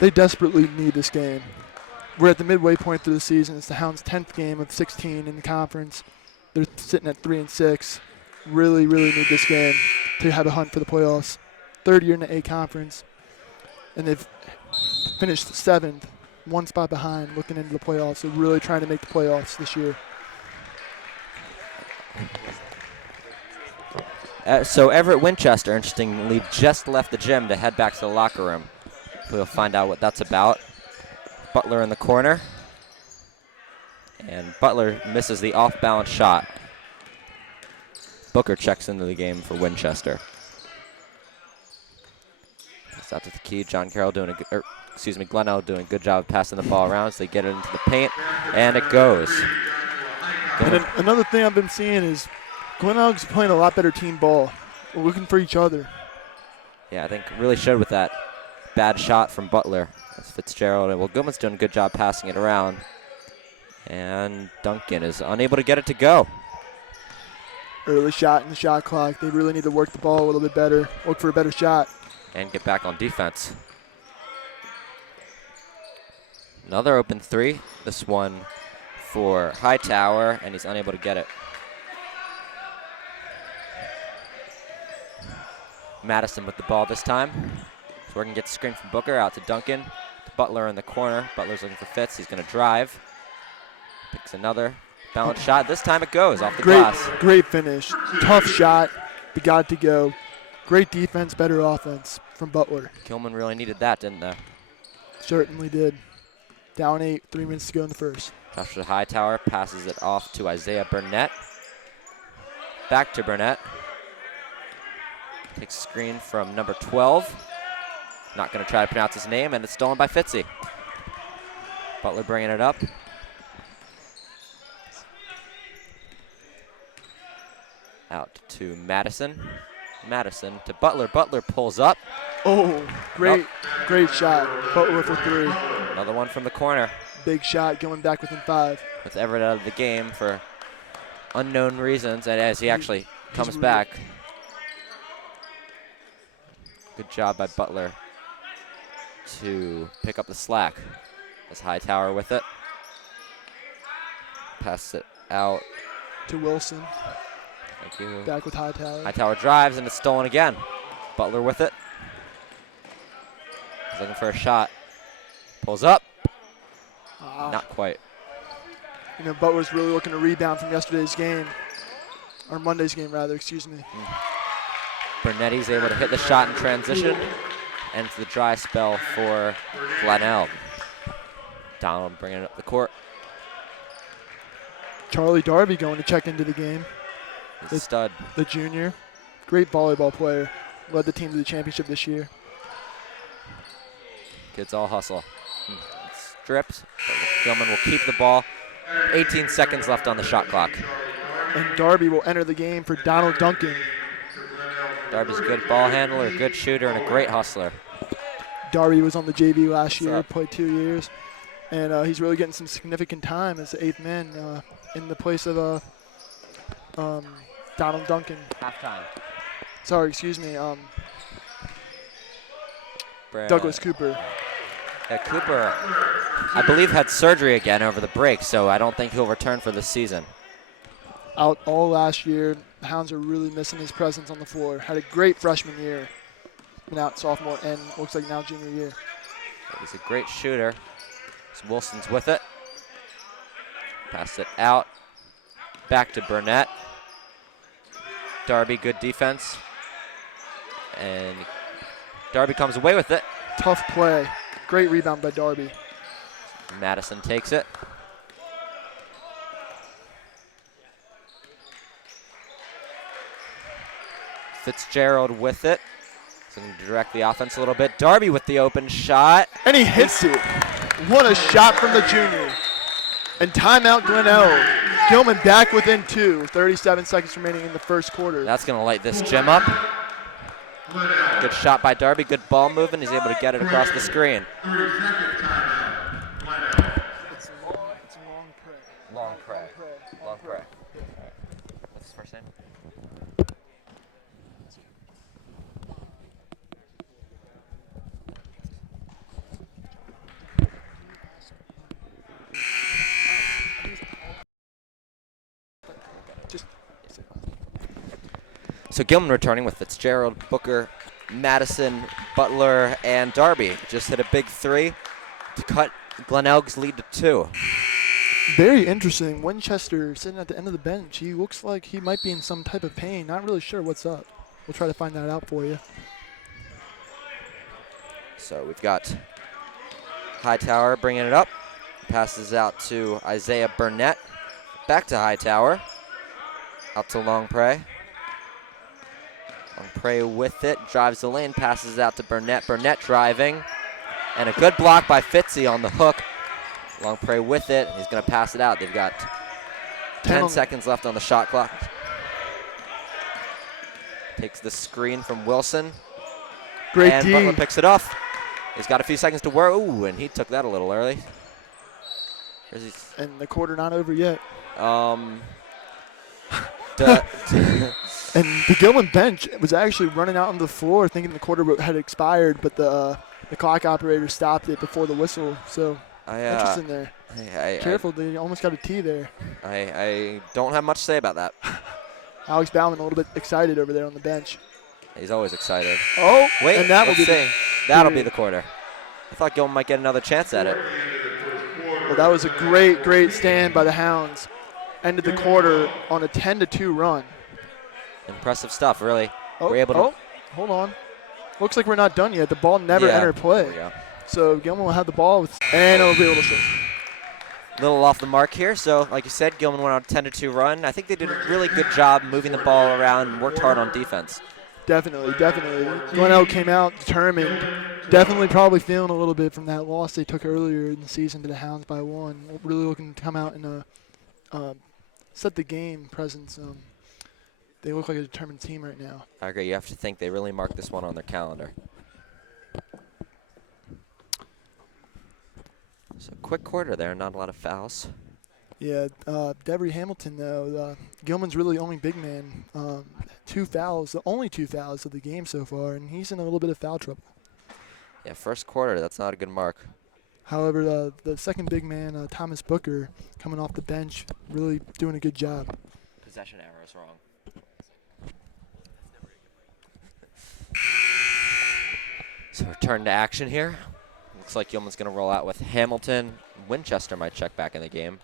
They desperately need this game. We're at the midway point through the season. It's the Hounds' 10th game of 16 in the conference. They're sitting at 3-6. Really, really need this game to have a hunt for the playoffs. Third year in the A conference, and they've finished 7th, one spot behind, looking into the playoffs. They're really trying to make the playoffs this year. So Everett Winchester, interestingly, just left the gym to head back to the locker room. We'll find out what that's about. Butler in the corner. And Butler misses the off-balance shot. Booker checks into the game for Winchester. That's out to the key. John Carroll doing Glenelg doing a good job of passing the ball around as they get it into the paint, and it goes. And then another thing I've been seeing is Glenelg's playing a lot better team ball. We're looking for each other. Yeah, I think really showed with that bad shot from Butler. That's Fitzgerald. Well, Gilman's doing a good job passing it around. And Duncan is unable to get it to go. Early shot in the shot clock. They really need to work the ball a little bit better, look for a better shot. And get back on defense. Another open three. This one for Hightower, and he's unable to get it. Madison with the ball this time. So we're going to get the screen from Booker out to Duncan. To Butler in the corner. Butler's looking for Fitz. He's going to drive. Picks another balance shot. This time it goes off the glass. Great finish. Tough shot. But got to go. Great defense, better offense from Butler. Gilman really needed that, didn't they? Certainly did. Down 8, 3 minutes to go in the first. Joshua Hightower passes it off to Isaiah Burnett. Back to Burnett. Takes a screen from number 12. Not going to try to pronounce his name, and it's stolen by Fitzy. Butler bringing it up. Out to Madison. Madison to Butler. Butler pulls up. Oh, great shot. Butler for 3. Another one from the corner. Big shot, going back within 5. With Everett out of the game for unknown reasons, and as he actually comes back. Good job by Butler to pick up the slack. As Hightower with it. Pass it out to Wilson. Thank you. Back with Hightower. Hightower drives, and it's stolen again. Butler with it. He's looking for a shot. Pulls up. Not quite. You know, Butler's really looking to rebound from yesterday's game. Or Monday's game, rather, excuse me. Burnetti's able to hit the shot in transition. Ends the dry spell for Glenelg. Donald bringing it up the court. Charlie Darby going to check into the game. He's a stud. The junior. Great volleyball player. Led the team to the championship this year. Kids all hustle. Stripped. Gilman will keep the ball. 18 seconds left on the shot clock. And Darby will enter the game for Donald Duncan. Darby's a good ball handler, good shooter, and a great hustler. Darby was on the JV last year, played 2 years. And he's really getting some significant time as the 8th man in the place of Donald Duncan. Halftime. Sorry, excuse me. Douglas Cooper. Yeah, Cooper, I believe, had surgery again over the break, so I don't think he'll return for this season. Out all last year. The Hounds are really missing his presence on the floor. Had a great freshman year. Been out sophomore and looks like now junior year. He's a great shooter. So Wilson's with it. Pass it out. Back to Burnett. Darby, good defense. And Darby comes away with it. Tough play. Great rebound by Darby. Madison takes it. Fitzgerald with it. So going to direct the offense a little bit. Darby with the open shot. And he hits it. What a shot from the junior. And timeout Glenelg. Gilman back within 2. 37 seconds remaining in the first quarter. That's going to light this gym up. Good shot by Darby. Good ball movement. He's able to get it across the screen. It's a long pray. Long pray. Long pray. All right. What's his first name? So Gilman returning with Fitzgerald, Booker, Madison, Butler, and Darby. Just hit a big 3 to cut Glenelg's lead to 2. Very interesting. Winchester sitting at the end of the bench. He looks like he might be in some type of pain. Not really sure what's up. We'll try to find that out for you. So we've got Hightower bringing it up. Passes out to Isaiah Burnett. Back to Hightower. Out to Longpre. Longpre with it. Drives the lane. Passes out to Burnett. Burnett driving. And a good block by Fitzy on the hook. Longpre with it. He's going to pass it out. They've got 10 seconds left on the shot clock. Takes the screen from Wilson. Great and D. Butler picks it off. He's got a few seconds to work. Ooh, and he took that a little early. And the quarter not over yet. And the Gilman bench was actually running out on the floor thinking the quarter had expired, but the clock operator stopped it before the whistle. So interesting there. Careful, they almost got a T there. I don't have much to say about that. Alex Bauman a little bit excited over there on the bench. He's always excited. Oh, wait, and that will be that'll be the quarter. I thought Gilman might get another chance at it. Well, that was a great stand by the Hounds. Ended the quarter on a 10-2 run. Impressive stuff, really. Oh, we're able to hold on. Looks like we're not done yet. The ball never entered play. So Gilman will have the ball, and it'll be a little short. Little off the mark here. So, like you said, Gilman went on a 10-2 run. I think they did a really good job moving the ball around and worked hard on defense. Definitely. Glenelg came out determined. Definitely probably feeling a little bit from that loss they took earlier in the season to the Hounds by 1. Really looking to come out and set the game presence. They look like a determined team right now. I agree. You have to think they really marked this one on their calendar. So quick quarter there, not a lot of fouls. Yeah, Devery Hamilton, though, Gilman's really only big man. 2 fouls, the only 2 fouls of the game so far, and he's in a little bit of foul trouble. Yeah, first quarter, that's not a good mark. However, the second big man, Thomas Booker, coming off the bench, really doing a good job. Possession error is wrong. So return to action here. Looks like Gilman's going to roll out with Hamilton. Winchester might check back in the game.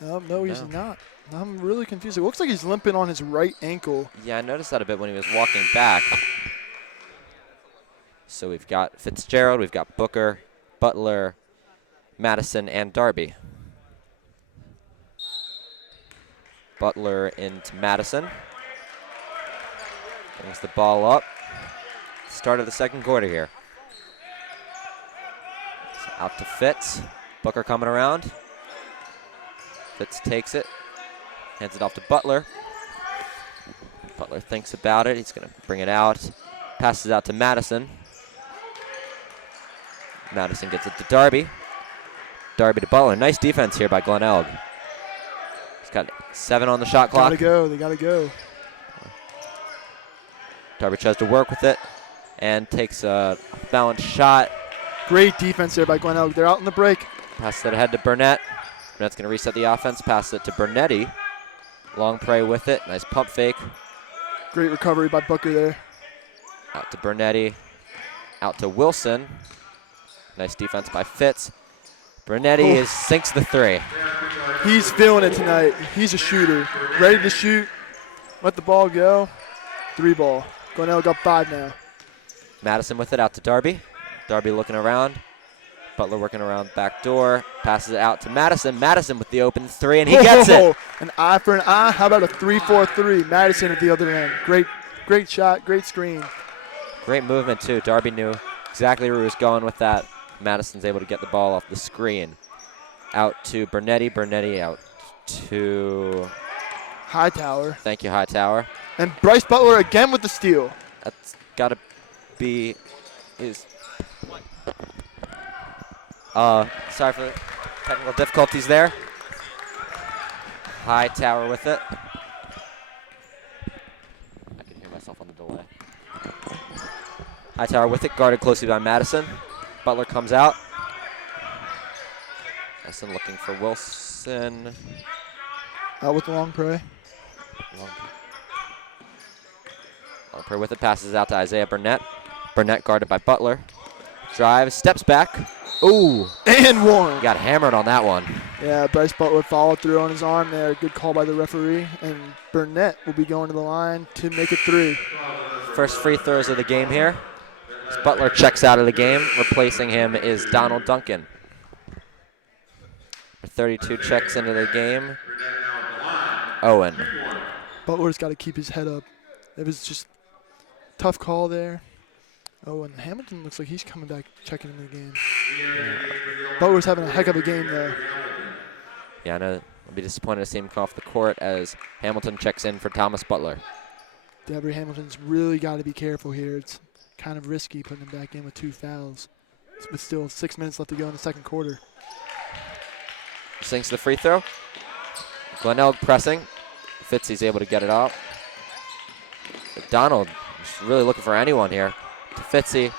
No, he's not. I'm really confused. It looks like he's limping on his right ankle. Yeah, I noticed that a bit when he was walking back. So we've got Fitzgerald, we've got Booker, Butler, Madison, and Darby. Butler into Madison. Brings the ball up. Start of the second quarter here. So out to Fitz. Booker coming around. Fitz takes it. Hands it off to Butler. Butler thinks about it. He's going to bring it out. Passes out to Madison. Madison gets it to Darby. Darby to Butler. Nice defense here by Glenelg. He's got 7 on the shot clock. They gotta go. Darby tries to work with it and takes a balanced shot. Great defense there by Glenelg. They're out in the break. Passes it ahead to Burnett. Burnett's going to reset the offense. Passes it to Burnetti. Long prey with it. Nice pump fake. Great recovery by Booker there. Out to Burnetti. Out to Wilson. Nice defense by Fitz. Burnetti sinks the 3. He's feeling it tonight. He's a shooter. Ready to shoot. Let the ball go. 3 ball. Glenelg up 5 now. Madison with it out to Darby. Darby looking around. Butler working around back door. Passes it out to Madison. Madison with the open 3, and he gets it. An eye for an eye. How about a 3-4-3? Madison at the other end. Great shot. Great screen. Great movement, too. Darby knew exactly where he was going with that. Madison's able to get the ball off the screen. Out to Burnetti. Burnetti out to Hightower. Thank you, Hightower. And Bryce Butler again with the steal. That's got to be his. Sorry for the technical difficulties there. Hightower with it. I can hear myself on the delay. Hightower with it, guarded closely by Madison. Butler comes out. Madison looking for Wilson. Out with the long prey. Longprey with it, passes out to Isaiah Burnett. Burnett guarded by Butler. Drives, steps back. Ooh. And one. Got hammered on that one. Yeah, Bryce Butler followed through on his arm there. Good call by the referee. And Burnett will be going to the line to make it 3. First free throws of the game here. As Butler checks out of the game. Replacing him is Donald Duncan. 32 checks into the game. Owen. Butler's got to keep his head up. It was just a tough call there. Oh, and Hamilton looks like he's coming back, checking into the game. Butler's having a heck of a game there. Yeah, I know. I'll be disappointed to see him come off the court as Hamilton checks in for Thomas Butler. Devery Hamilton's really got to be careful here. It's kind of risky putting him back in with 2 fouls. But still 6 minutes left to go in the second quarter. Sinks the free throw. Glenelg pressing. Fitzy's able to get it off. Donald is really looking for anyone here. To Fitzy.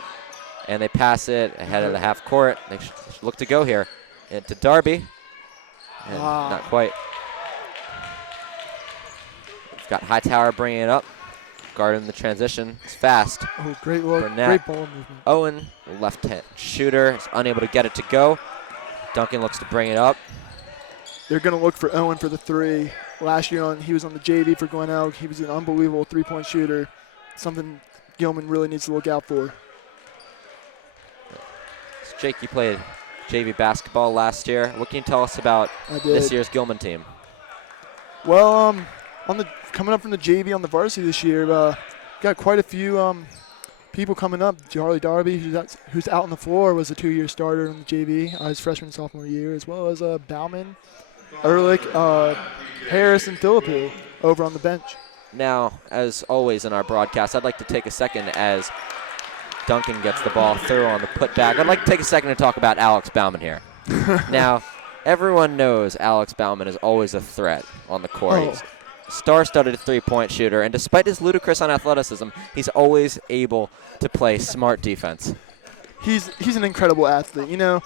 And they pass it ahead of the half court. They should look to go here. And to Darby. And not quite. We've got Hightower bringing it up. Guarding the transition. It's fast. Oh, great work. Burnett. Great ball movement. Owen, left-hand shooter, is unable to get it to go. Duncan looks to bring it up. They're going to look for Owen for the 3. Last year he was on the JV for Glenelg. He was an unbelievable 3-point shooter. Something Gilman really needs to look out for. So Jake, you played JV basketball last year. What can you tell us about this year's Gilman team? Well, coming up from the JV on the varsity this year, got quite a few people coming up. Charlie Darby, who's out on the floor, was a 2-year starter on the JV his freshman and sophomore year, as well as Bauman, Ehrlich, Harris, and Philippou over on the bench. Now, as always in our broadcast, I'd like to take a second as Duncan gets the ball through on the putback. I'd like to take a second to talk about Alex Bauman here. Now, everyone knows Alex Bauman is always a threat on the court. He's a star-studded 3-point shooter, and despite his ludicrous unathleticism, he's always able to play smart defense. He's an incredible athlete. You know,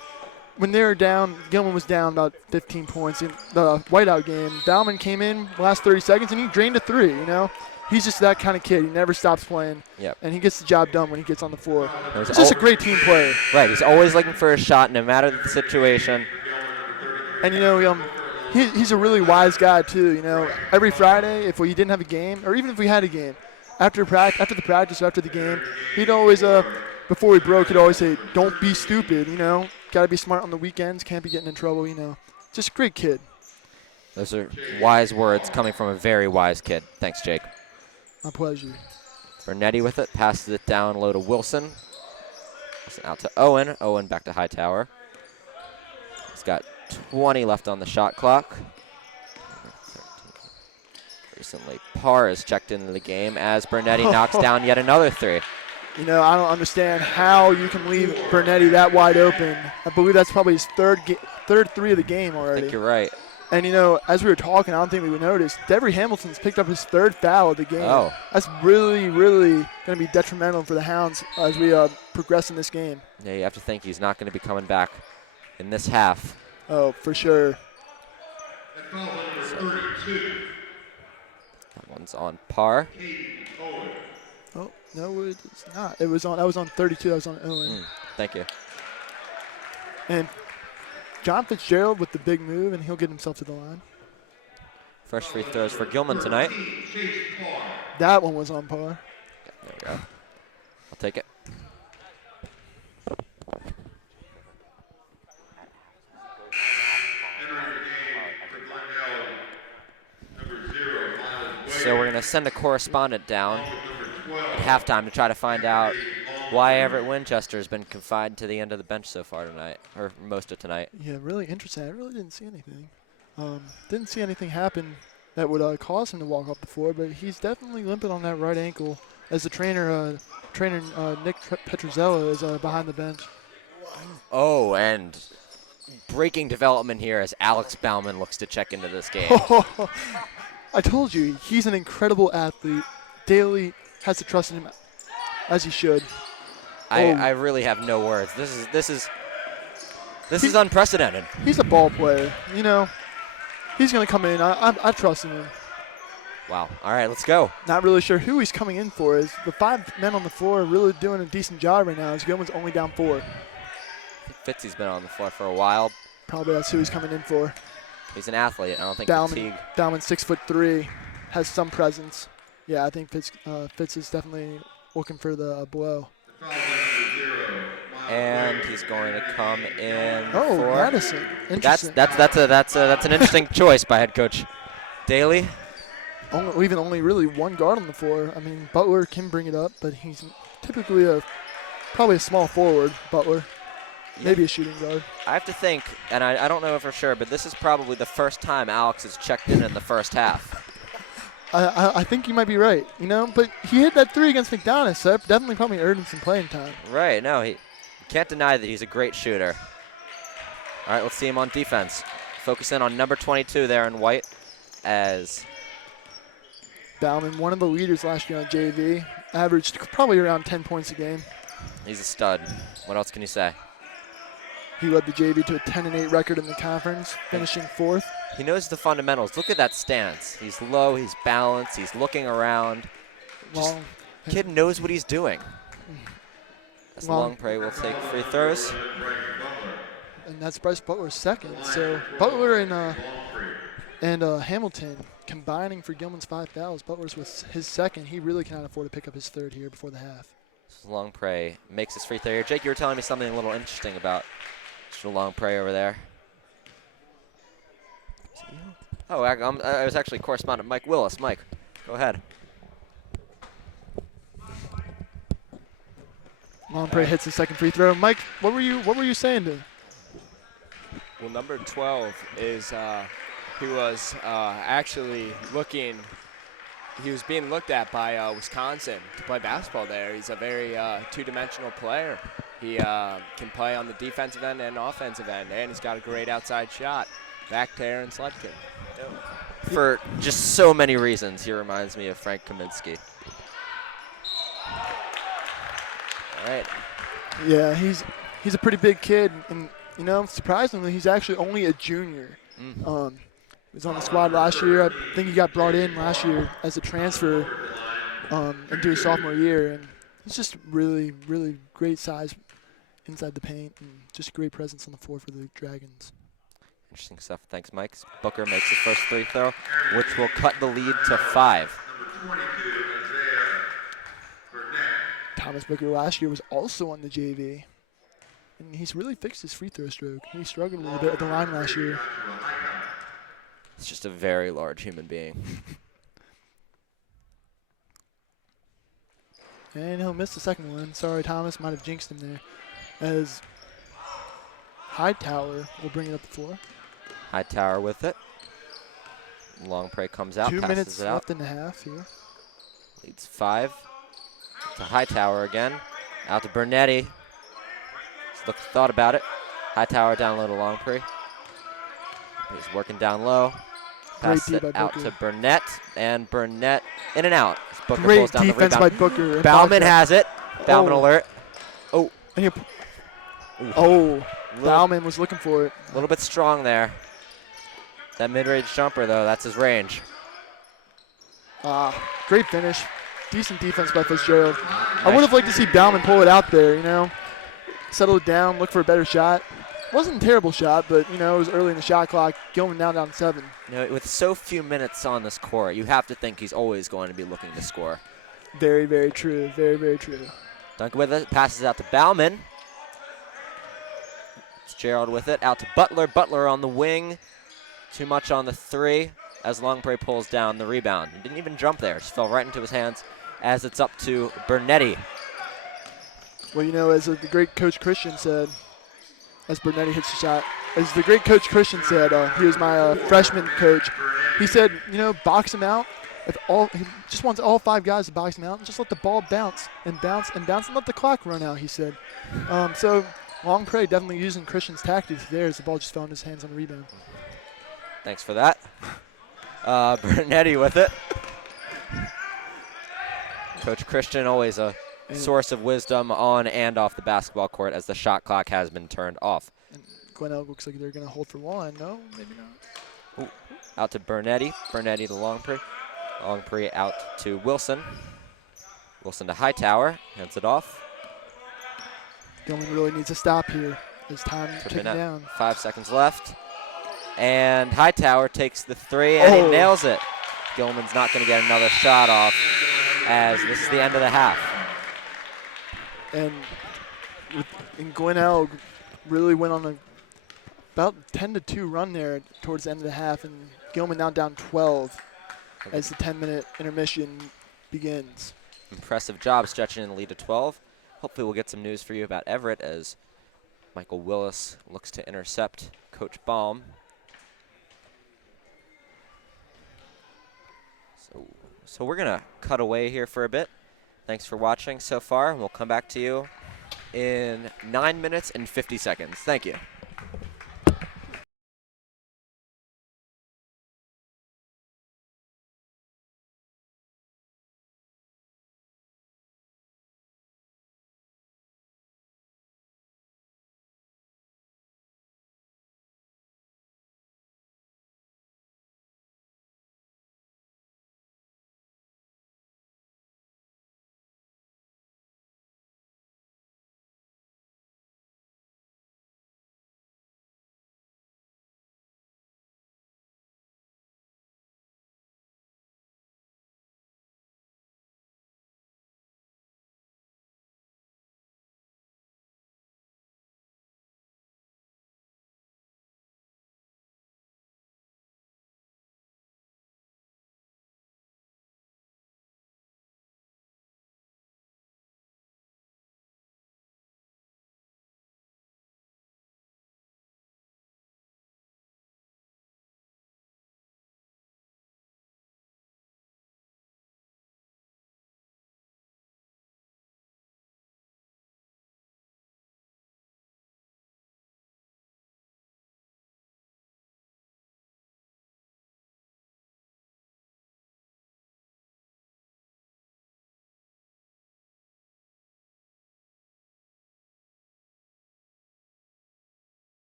when they were down, Gilman was down about 15 points in the whiteout game. Bauman came in last 30 seconds, and he drained a 3, you know. He's just that kind of kid. He never stops playing, and he gets the job done when he gets on the floor. He's just a great team player. Right, he's always looking for a shot no matter the situation. And, you know, he's a really wise guy, too. You know, every Friday, if we didn't have a game, or even if we had a game, after the practice or after the game, he'd always, before we broke, he'd always say, don't be stupid, you know. Got to be smart on the weekends, can't be getting in trouble, you know. Just a great kid. Those are wise words coming from a very wise kid. Thanks, Jake. My pleasure. Bernetti with it, passes it down low to Wilson. Out to Owen. Owen back to Hightower. He's got 20 left on the shot clock. Recently, Parr has checked into the game as Bernetti knocks down yet another 3. You know, I don't understand how you can leave Bernetti that wide open. I believe that's probably his third 3 of the game already. I think you're right. And, you know, as we were talking, I don't think we noticed, Devery Hamilton's picked up his 3rd foul of the game. Oh. That's really, really going to be detrimental for the Hounds as we progress in this game. Yeah, you have to think he's not going to be coming back in this half. Oh, for sure. That one's on Parr. Oh, no, it's not. That was on 32. That was on Owen. Thank you. And John Fitzgerald with the big move, and he'll get himself to the line. First free throws for Gilman tonight. That one was on Parr. There we go. I'll take it. So we're going to send a correspondent down at halftime to try to find out why Everett Winchester has been confined to the end of the bench so far tonight, or most of tonight. Yeah, really interesting. I really didn't see anything. Didn't see anything happen that would cause him to walk off the floor, but he's definitely limping on that right ankle as the trainer Nick Petruzella is behind the bench. Oh, and breaking development here as Alex Bauman looks to check into this game. I told you, he's an incredible athlete. Daly has to trust in him as he should. I really have no words. This is unprecedented. He's a ball player. You know, he's going to come in. I trust in him. Wow. All right, let's go. Not really sure who he's coming in for. Is the 5 men on the floor are really doing a decent job right now. As Gilman's only down 4. I think Fitzy's been on the floor for a while. Probably that's who he's coming in for. He's an athlete. I don't think Bauman, fatigue. 6'3", has some presence. Yeah, I think Fitz is definitely looking for the blow. And he's going to come in Oh, for Madison. Interesting. that's an interesting choice by head coach Daly. Leaving only really one guard on the floor. I mean, Butler can bring it up, but he's typically probably a small forward, Butler. Maybe a shooting guard. I have to think, and I don't know for sure, but this is probably the first time Alex has checked in the first half. I think you might be right, you know, but he hit that 3 against McDonough, so that definitely probably earned him some playing time. Right, no, he can't deny that he's a great shooter. All right, let's see him on defense. Focus in on number 22 there in white as Bauman, one of the leaders last year on JV, averaged probably around 10 points a game. he's a stud. What else can you say? He led the JV to a 10-8 record in the conference, finishing 4th. He knows the fundamentals. Look at that stance. He's low, he's balanced, he's looking around. Just, kid knows what he's doing. As Longpre will take free throws. And that's Bryce Butler's second. So Butler and Hamilton combining for Gilman's 5 fouls. Butler's with his second. He really cannot afford to pick up his 3rd here before the half. Longpre makes his free throw here. Jake, you were telling me something a little interesting about Mr. Longpre over there. Oh, I was actually correspondent Mike Willis. Mike, go ahead. Longpre hits his second free throw. Mike, what were you saying to him? Well, number 12 is he was actually looking. He was being looked at by Wisconsin to play basketball there. He's a very two-dimensional player. He can play on the defensive end and offensive end, and he's got a great outside shot. Back to Aaron Slutkin. For just so many reasons, he reminds me of Frank Kaminsky. All right. Yeah, he's a pretty big kid, and you know, surprisingly, he's actually only a junior. He was on the squad last year. I think he got brought in last year as a transfer into his sophomore year, and he's just really, really great size inside the paint and just a great presence on the floor for the Dragons. Interesting stuff. Thanks, Mike. Booker makes his first free throw, which will cut the lead to 5. Thomas Booker last year was also on the JV, and he's really fixed his free throw stroke. He struggled a little bit at the line last year. He's just a very large human being. And he'll miss the second one. Sorry, Thomas, might have jinxed him there. As Hightower will bring it up the floor. Hightower with it. Longpre comes out, 2 passes minutes it out. left in the half here. Leads 5. To Hightower again. Out to Bernetti. Thought about it. Hightower down low to Longpre. He's working down low. Pass it out to Burnett. And Burnett in and out. Booker Great pulls down the defense rebound. by Booker. Bauman has it. Bauman alert. Oh. Bauman was looking for it. A little bit strong there. That mid-range jumper, though, that's his range. Great finish. Decent defense by Fitzgerald. I would have liked to see Bauman pull it out there, you know. Settle it down, look for a better shot. Wasn't a terrible shot, but, you know, it was early in the shot clock. Gilman now down 7. You know, with so few minutes on this court, you have to think he's always going to be looking to score. Very, very true. Very, very true. Duncan with it, passes out to Bauman. Fitzgerald with it, out to Butler. Butler on the wing. Too much on the 3 as Longpre pulls down the rebound. He didn't even jump there. Just fell right into his hands as it's up to Bernetti. Well, you know, as the great Coach Christian said, as Bernetti hits the shot, as the great Coach Christian said, he was my freshman coach. He said, you know, box him out. He just wants all 5 guys to box him out and just let the ball bounce and bounce and bounce and let the clock run out, he said. So Longpre definitely using Christian's tactics there as the ball just fell in his hands on the rebound. Thanks for that. Bernetti with it. Coach Christian, always a source of wisdom on and off the basketball court as the shot clock has been turned off. And Glenelg looks like they're going to hold for one. No, maybe not. Ooh. Out to Bernetti. Bernetti to Longpre. Long pre out to Wilson. Wilson to Hightower, hands it off. Gilman really needs to stop here. His time Put him ticking in at down. 5 seconds left. And Hightower takes the 3 and he nails it. Gilman's not going to get another shot off as this is the end of the half. And Glenelg really went on about 10-2 run there towards the end of the half, and Gilman now down 12 as the 10-minute intermission begins. Impressive job stretching in the lead to 12. Hopefully we'll get some news for you about Everett as Michael Willis looks to intercept Coach Baum. So we're going to cut away here for a bit. Thanks for watching so far, and we'll come back to you in 9 minutes and 50 seconds. Thank you.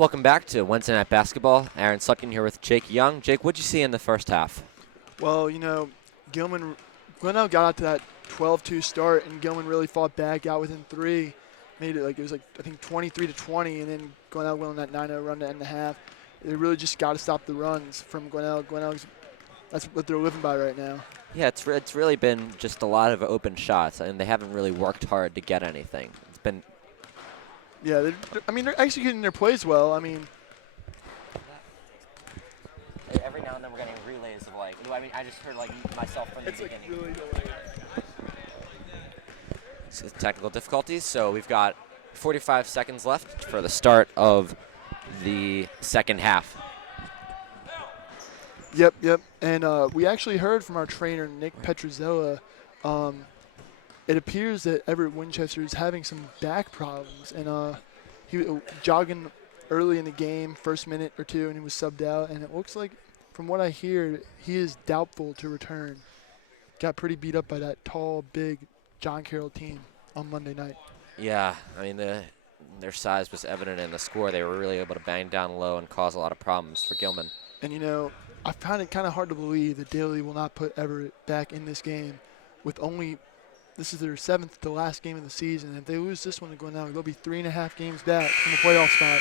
Welcome back to Wednesday Night Basketball. Aaron Slutkin here with Jake Young. Jake, what'd you see in the first half? Well, Glenelg got out to that 12-2 start, and Gilman really fought back, got within 3, made it I think 23-20, and then Glenelg went on that 9-0 run to end the half. They really just got to stop the runs from Glenelg. That's what they're living by right now. Yeah, it's really been just a lot of open shots, and they haven't really worked hard to get anything. It's been. Yeah, they're executing their plays well. Every now and then we're getting relays of I just heard myself from the beginning. Really delayed. So technical difficulties. So we've got 45 seconds left for the start of the second half. Yep. And we actually heard from our trainer, Nick Petrozella. It appears that Everett Winchester is having some back problems, and he was jogging early in the game, first minute or two, and he was subbed out. And it looks like, from what I hear, he is doubtful to return. Got pretty beat up by that tall, big John Carroll team on Monday night. Yeah, their size was evident in the score. They were really able to bang down low and cause a lot of problems for Gilman. And I find it kind of hard to believe that Daly will not put Everett back in this game with this is their 7th to last game of the season. If they lose this one to Glenelg, they'll be 3.5 games back from the playoff spot.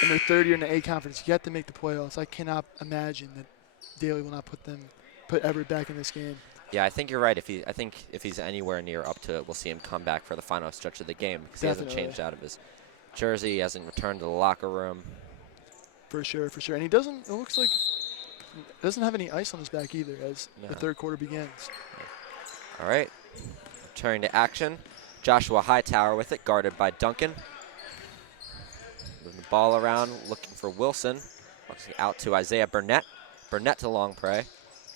And they're third year in the A conference. You have to make the playoffs. I cannot imagine that Daly will not put Everett back in this game. Yeah, I think you're right. I think if he's anywhere near up to it, we'll see him come back for the final stretch of the game because he hasn't changed out of his jersey. He hasn't returned to the locker room. For sure. And it looks like doesn't have any ice on his back either as the third quarter begins. All right. Returning to action. Joshua Hightower with it, guarded by Duncan. Moving the ball around, looking for Wilson. Looking out to Isaiah Burnett. Burnett to Longpre.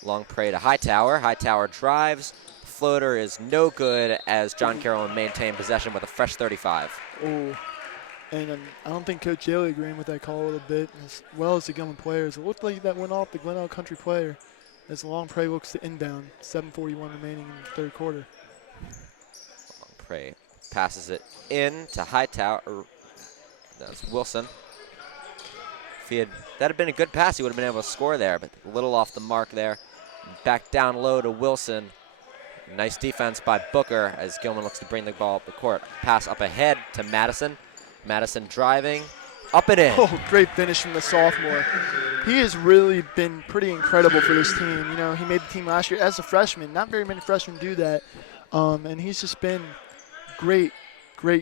Longpre to Hightower. Hightower drives. Floater is no good as John Carroll maintained possession with a fresh 35. Oh, and I don't think Coach Daly agreeing with that call a little bit, as well as the Gilman players. It looked like that went off the Glenelg Country player as Longpre looks to inbound. 7:41 remaining in the third quarter. Longpre passes it in to Hightower. That's Wilson. That had been a good pass, he would have been able to score there, but a little off the mark there. Back down low to Wilson. Nice defense by Booker as Gilman looks to bring the ball up the court. Pass up ahead to Madison. Madison driving, up and in. Oh, great finish from the sophomore. He has really been pretty incredible for this team. He made the team last year as a freshman. Not very many freshmen do that. And he's just been great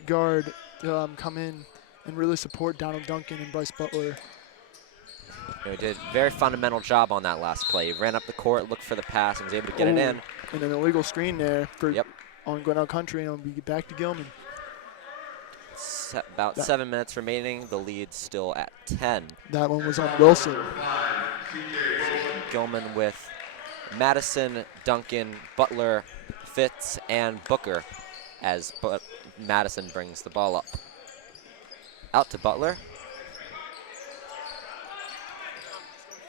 guard come in and really support Donald Duncan and Bryce Butler. He did a very fundamental job on that last play. He ran up the court, looked for the pass, and was able to get it in. And an illegal screen there on Glenelg Country, and it'll be back to Gilman. About 7 minutes remaining. The lead's still at 10. That one was on Wilson. Gilman with Madison, Duncan, Butler, Fitz, and Booker as Madison brings the ball up. Out to Butler.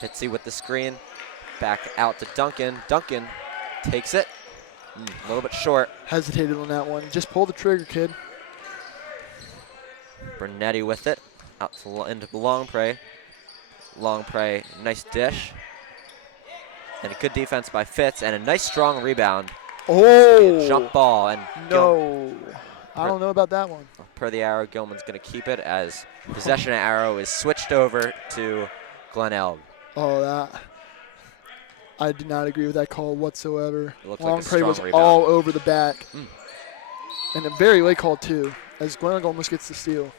Fitzy with the screen. Back out to Duncan. Duncan takes it. A little bit short. Hesitated on that one. Just pull the trigger, kid. Bernetti with it. Out to into Longpre. Longpre, nice dish. And a good defense by Fitz, and a nice strong rebound. Oh! Jump ball. And no. I don't know about that one. Per the arrow, Gilman's going to keep it as possession arrow is switched over to Glenelg. Oh, I did not agree with that call whatsoever. Longpre was rebound. all over the back. And a very late call, too, as Glenelg almost gets the steal.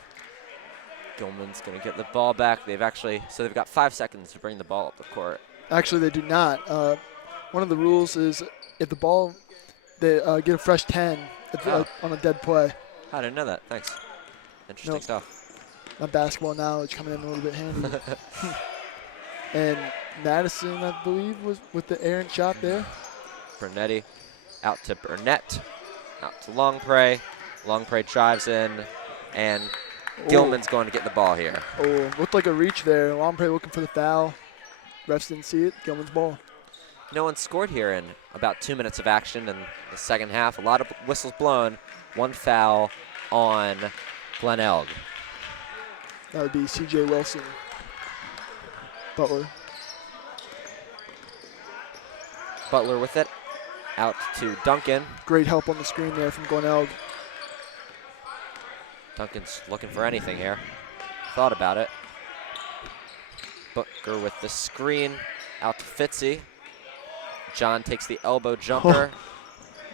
Gilman's going to get the ball back. They've got 5 seconds to bring the ball up the court. Actually, they do not. One of the rules is if the ball, they get a fresh 10 on a dead play. I didn't know that. Thanks. Interesting stuff. My basketball knowledge coming in a little bit handy. And Madison, I believe, was with the errant shot there. Bernetti out to Burnett. Out to Longpre. Longpre drives in, and Gilman's going to get the ball here. Oh, looked like a reach there. Longpre looking for the foul. Refs didn't see it. Gilman's ball. No one scored here in about 2 minutes of action in the second half. A lot of whistles blown. One foul on Glenelg. That would be C.J. Wilson. Butler. Butler with it. Out to Duncan. Great help on the screen there from Glenelg. Duncan's looking for anything here. Thought about it. Booker with the screen. Out to Fitzy. John takes the elbow jumper.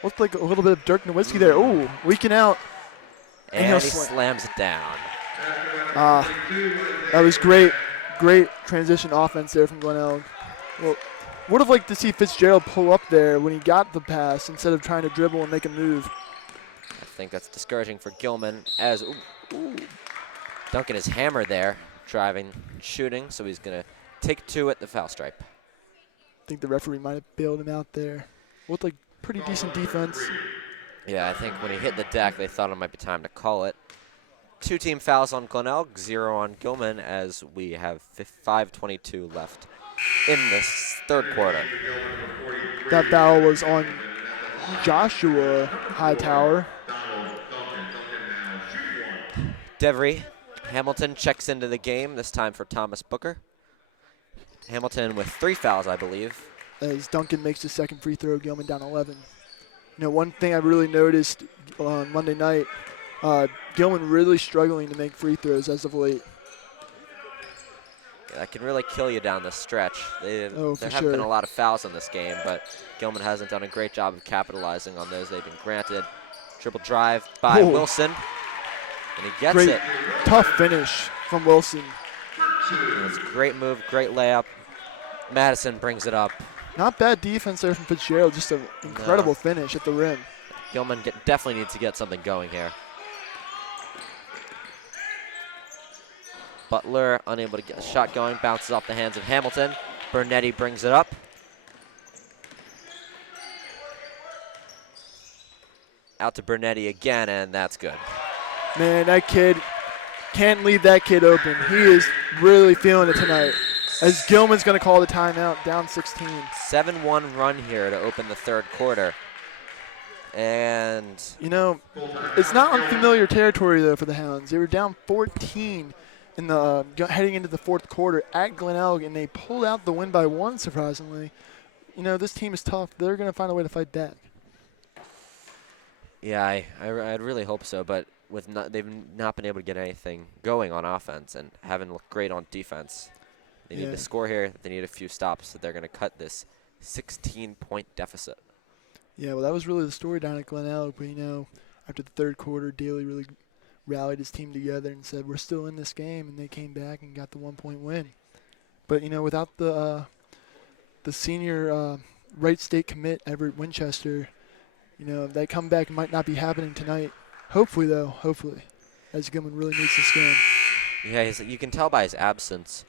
Looked like a little bit of Dirk Nowitzki there. Ooh, leaking out. And he slams it down. That was great. Great transition offense there from Glenelg. Well, would have liked to see Fitzgerald pull up there when he got the pass instead of trying to dribble and make a move. I think that's discouraging for Gilman as Duncan is hammered there, driving, shooting, so he's going to take 2 at the foul stripe. I think the referee might have bailed him out there. Looked like pretty decent defense. Yeah, I think when he hit the deck, they thought it might be time to call it. 2 team fouls on Glenelg, 0 on Gilman, as we have 5:22 left in this third quarter. That foul was on Joshua Hightower. Devery Hamilton checks into the game, this time for Thomas Booker. Hamilton with 3 fouls, I believe. As Duncan makes the second free throw, Gilman down 11. You know, one thing I really noticed on Monday night, Gilman really struggling to make free throws as of late. Yeah, that can really kill you down the stretch. There haven't been a lot of fouls in this game, but Gilman hasn't done a great job of capitalizing on those they've been granted. Triple drive by Wilson, and he gets it. Tough finish from Wilson. It's a great move, great layup. Madison brings it up. Not bad defense there from Fitzgerald, just an incredible finish at the rim. Gilman definitely needs to get something going here. Butler unable to get a shot going, bounces off the hands of Hamilton. Bernetti brings it up. Out to Bernetti again, and that's good. Man, that kid, can't leave that kid open. He is really feeling it tonight. As Gilman's going to call the timeout, down 16. 7-1 run here to open the third quarter. And you know, it's not unfamiliar territory, though, for the Hounds. They were down 14 in the heading into the fourth quarter at Glenelg, and they pulled out the win by 1, surprisingly. You know, this team is tough. They're going to find a way to fight back. yeah, I'd really hope so, but they've not been able to get anything going on offense and haven't looked great on defense. They need to score here. They need a few stops, so they're going to cut this 16-point deficit. Yeah, well, that was really the story down at Glenelg. But, you know, after the third quarter, Daly really rallied his team together and said, we're still in this game, and they came back and got the 1-point win. But, you know, without the senior Wright State commit, Everett Winchester, you know, that comeback might not be happening tonight. Hopefully, though, as Gilman really needs this game. Yeah, you can tell by his absence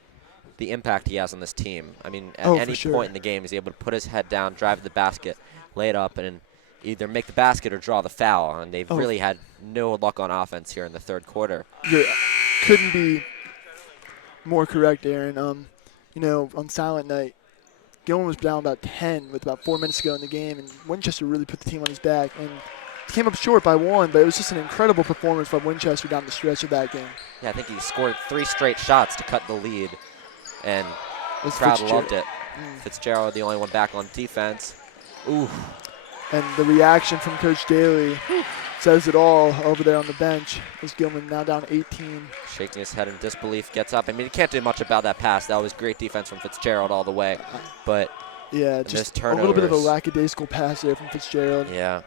the impact he has on this team. I mean, at any point in the game, he's able to put his head down, drive to the basket, lay it up, and either make the basket or draw the foul. And they've really had no luck on offense here in the third quarter. Couldn't be more correct, Aaron. You know, on silent night, Gilman was down about 10 with about 4 minutes to go in the game, and Winchester really put the team on his back and came up short by 1, but it was just an incredible performance by Winchester down the stretch of that game. Yeah, I think he scored 3 straight shots to cut the lead, and the crowd loved it. Fitzgerald, the only one back on defense. Ooh. And the reaction from Coach Daly says it all over there on the bench as Gilman now down 18. Shaking his head in disbelief, gets up. I mean, he can't do much about that pass. That was great defense from Fitzgerald all the way. But yeah, just a little bit of a lackadaisical pass there from Fitzgerald. Yeah.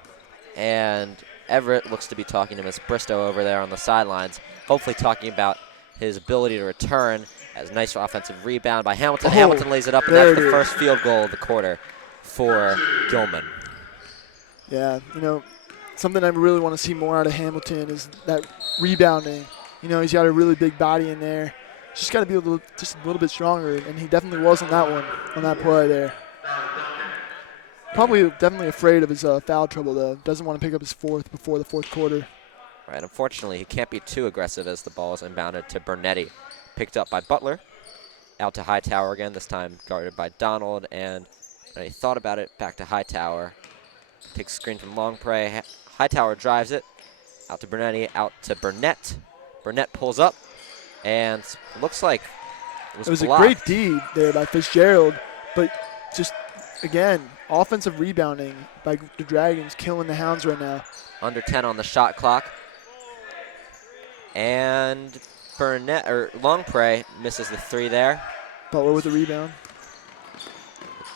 And Everett looks to be talking to Miss Bristow over there on the sidelines, hopefully talking about his ability to return. As a nice offensive rebound by Hamilton. Hamilton lays it up, and that's the first field goal of the quarter for Gilman. Yeah, you know, something I really want to see more out of Hamilton is that rebounding. You know, he's got a really big body in there. Just got to be just a little bit stronger, and he definitely was on that one, on that play there. Definitely afraid of his foul trouble, though. Doesn't want to pick up his 4th before the fourth quarter. Right, unfortunately, he can't be too aggressive as the ball is inbounded to Bernetti. Picked up by Butler. Out to Hightower again, this time guarded by Donald, and when he thought about it, back to Hightower. Takes a screen from Longpre. Hightower drives it. Out to Bernetti, out to Burnett. Burnett pulls up. And looks like it was a blocked. great D there by Fitzgerald, but just, again, offensive rebounding by the Dragons killing the Hounds right now. Under 10 on the shot clock. And Longpre misses the 3 there. Butler with a rebound.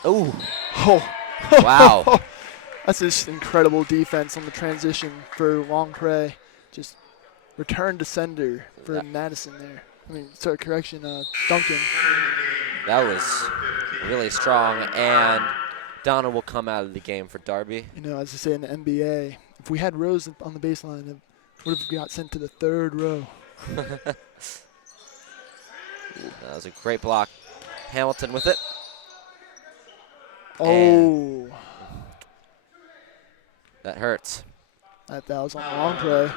Ooh. Oh. Wow. That's just incredible defense on the transition for Longpre. Just return to sender for Madison there. Duncan. That was really strong, and Donna will come out of the game for Darby. You know, as I say in the NBA, if we had Rose on the baseline, it would have got sent to the 3rd row. That was a great block. Hamilton with it. Oh. And that hurts. That was on Longpre.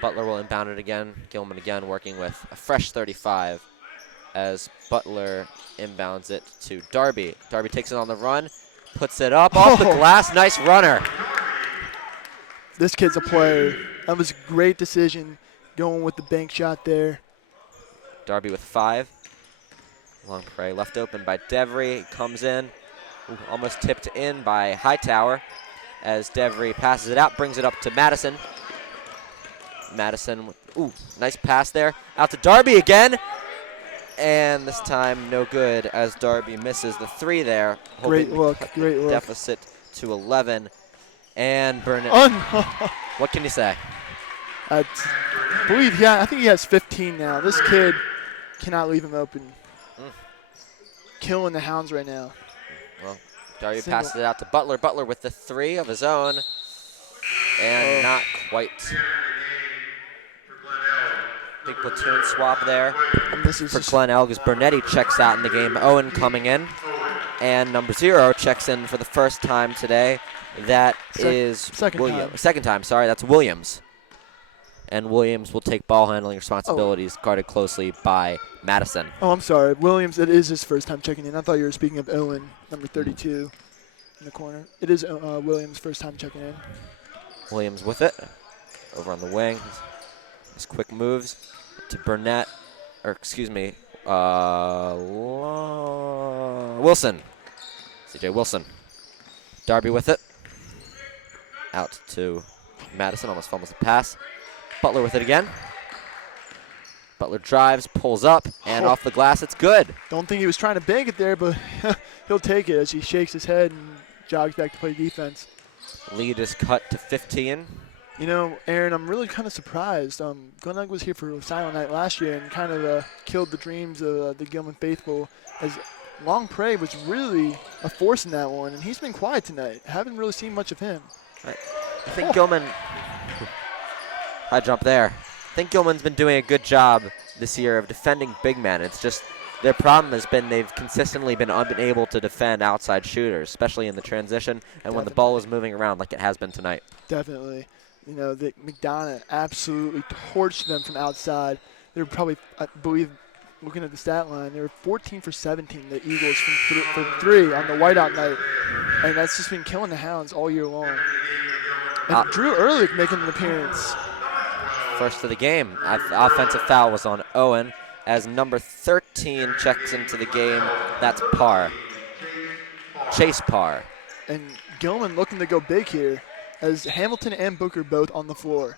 Butler will inbound it again. Gilman again working with a fresh 35 as Butler inbounds it to Darby. Darby takes it on the run, puts it up off the glass. Nice runner. This kid's a player. That was a great decision going with the bank shot there. Darby with 5. Longpre left open by Devry. Comes in. Ooh, almost tipped in by Hightower as Devry passes it out, brings it up to Madison. Madison, ooh, nice pass there. Out to Darby again. And this time no good as Darby misses the 3 there. Great look, great look. Deficit to 11. And Burnett. What can you say? I think he has 15 now. This kid cannot leave him open. Killing the Hounds right now. Well, Darby passes it out to Butler. Butler with the 3 of his own. And not quite. Big platoon swap there for Glenelg as Bernetti checks out in the game. Owen coming in. And number 0 checks in for the first time today. That is second time, sorry, that's Williams. And Williams will take ball handling responsibilities, guarded closely by Madison. Oh, I'm sorry. Williams, it is his first time checking in. I thought you were speaking of Owen, number 32 in the corner. It is Williams' first time checking in. Williams with it. Over on the wing. His quick moves to Burnett, Wilson. C.J. Wilson. Darby with it. Out to Madison, almost fumbles the pass. Butler with it again. Butler drives, pulls up, and off the glass, it's good. Don't think he was trying to bank it there, but he'll take it as he shakes his head and jogs back to play defense. Lead is cut to 15. You know, Aaron, I'm really kind of surprised. Glenelg was here for Silent Night last year and kind of killed the dreams of the Gilman faithful, as Longpre was really a force in that one, and he's been quiet tonight. Haven't really seen much of him. I think Gilman, high jump there. I think Gilman's been doing a good job this year of defending big men. It's just their problem has been they've consistently been unable to defend outside shooters, especially in the transition and when the ball is moving around like it has been tonight. Definitely. You know, McDonough absolutely torched them from outside. They were probably, I believe, looking at the stat line, they were 14 for 17, the Eagles, from 3 on the whiteout night. And that's just been killing the Hounds all year long. And Drew Ehrlich making an appearance. First of the game. The offensive foul was on Owen as number 13 checks into the game. That's Parr. Chase Parr. And Gilman looking to go big here as Hamilton and Booker both on the floor.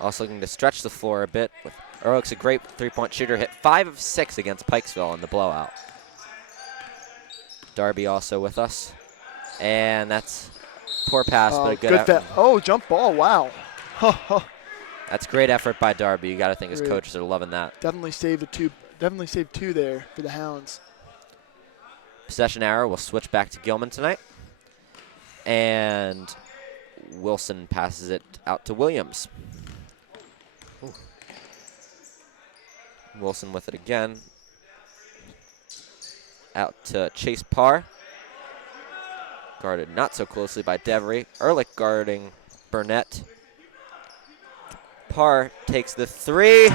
Also looking to stretch the floor a bit. With Ehrlich's a great three-point shooter. Hit 5 of 6 against Pikesville in the blowout. Darby also with us. And that's poor pass, but a good effort. Jump ball, wow. That's great effort by Darby. You got to think his coaches are loving that. Definitely saved two there for the Hounds. Possession arrow will switch back to Gilman tonight. And Wilson passes it out to Williams. Ooh. Wilson with it again. Out to Chase Parr. Guarded not so closely by Devry. Ehrlich guarding Burnett. Parr takes the 3.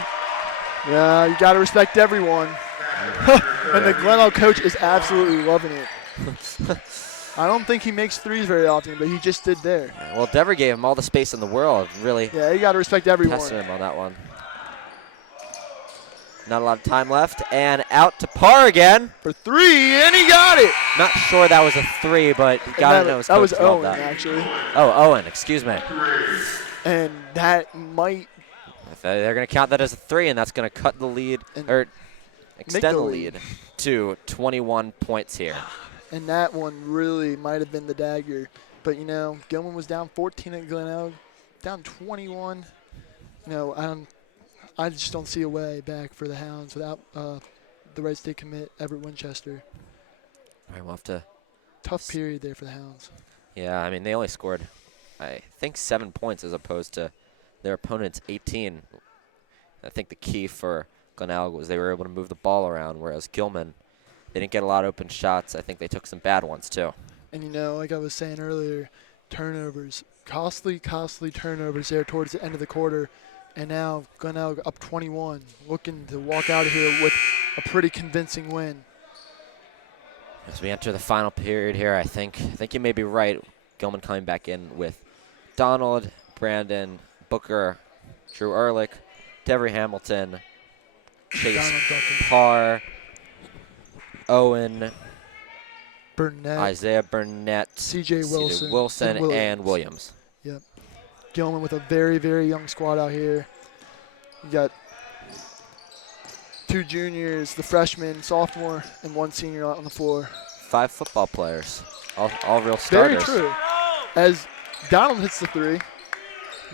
Yeah, you got to respect everyone. And the Glenelg coach is absolutely loving it. I don't think he makes threes very often, but he just did there. Well, Devry gave him all the space in the world. Really. Yeah, you got to respect everyone. Tested him on that one. Not a lot of time left, and out to Parr again. For 3, and he got it. Not sure that was a 3, but you got to know his That was coach loved Owen, that. actually. Oh, Owen, excuse me. And that might If they're going to count that as a 3, and that's going to cut the lead, or extend the lead to 21 points here. And that one really might have been the dagger. But, you know, Gilman was down 14 at Glenelg, down 21. You know, I just don't see a way back for the Hounds without the Wright State commit, Everett Winchester. All right, we'll have to. Tough period there for the Hounds. Yeah, I mean, they only scored, I think, 7 points as opposed to their opponent's 18. I think the key for Glenelg was they were able to move the ball around, whereas Gilman, they didn't get a lot of open shots. I think they took some bad ones, too. And, you know, like I was saying earlier, turnovers, costly turnovers there towards the end of the quarter. And now Glenelg up 21, looking to walk out of here with a pretty convincing win. As we enter the final period here, I think you may be right. Gilman coming back in with Donald, Brandon, Booker, Drew Ehrlich, Devery Hamilton, Chase Parr, Owen, Burnett, Isaiah Burnett, C.J. Wilson, and Williams. Yep. Gilman with a very, very young squad out here. You got 2 juniors, the freshman, sophomore, and 1 senior out on the floor. 5 football players, all real starters. Very true. As Donald hits the 3,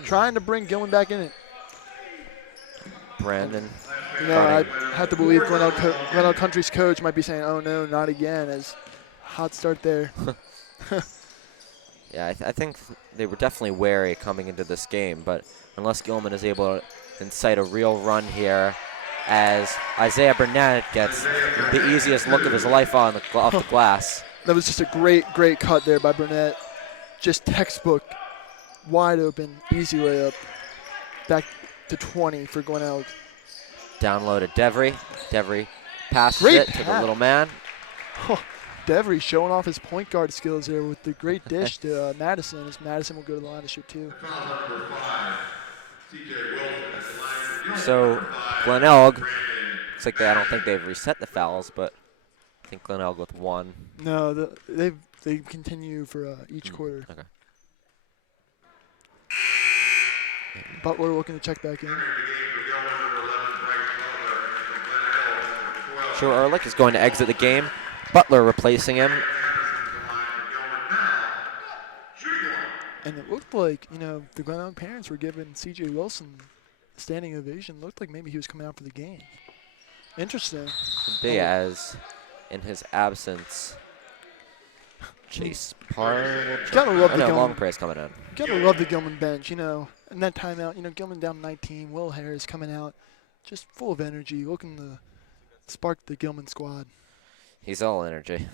trying to bring Gilman back in it. Brandon. You know, I have to believe Glenelg Country's coach might be saying, "Oh no, not again." As hot start there. Yeah, I think they were definitely wary coming into this game, but unless Gilman is able to incite a real run here, as Isaiah Burnett gets the easiest look of his life off the glass. That was just a great cut there by Burnett. Just textbook, wide open, easy layup. Back to 20 for Glenelg. Down low to Devery. Devery passes it to the little man. Devery showing off his point guard skills there with the great dish to Madison, as Madison will go to the line to shoot 2. So Glenelg, looks like I don't think they've reset the fouls, but I think Glenelg with 1. No, they continue for each quarter. Okay. Butler looking to check back in. Drew Ehrlich is going to exit the game. Butler replacing him. And it looked like, you know, the Glenelg parents were giving C.J. Wilson a standing ovation. Looked like maybe he was coming out for the game. Interesting. Could be, as in his absence, Chase Parr. Gotta love the Gilman. Long praise coming in. Gotta love the Gilman bench, you know. And that timeout, you know, Gilman down 19. Will Harris coming out, just full of energy, looking to spark the Gilman squad. He's all energy.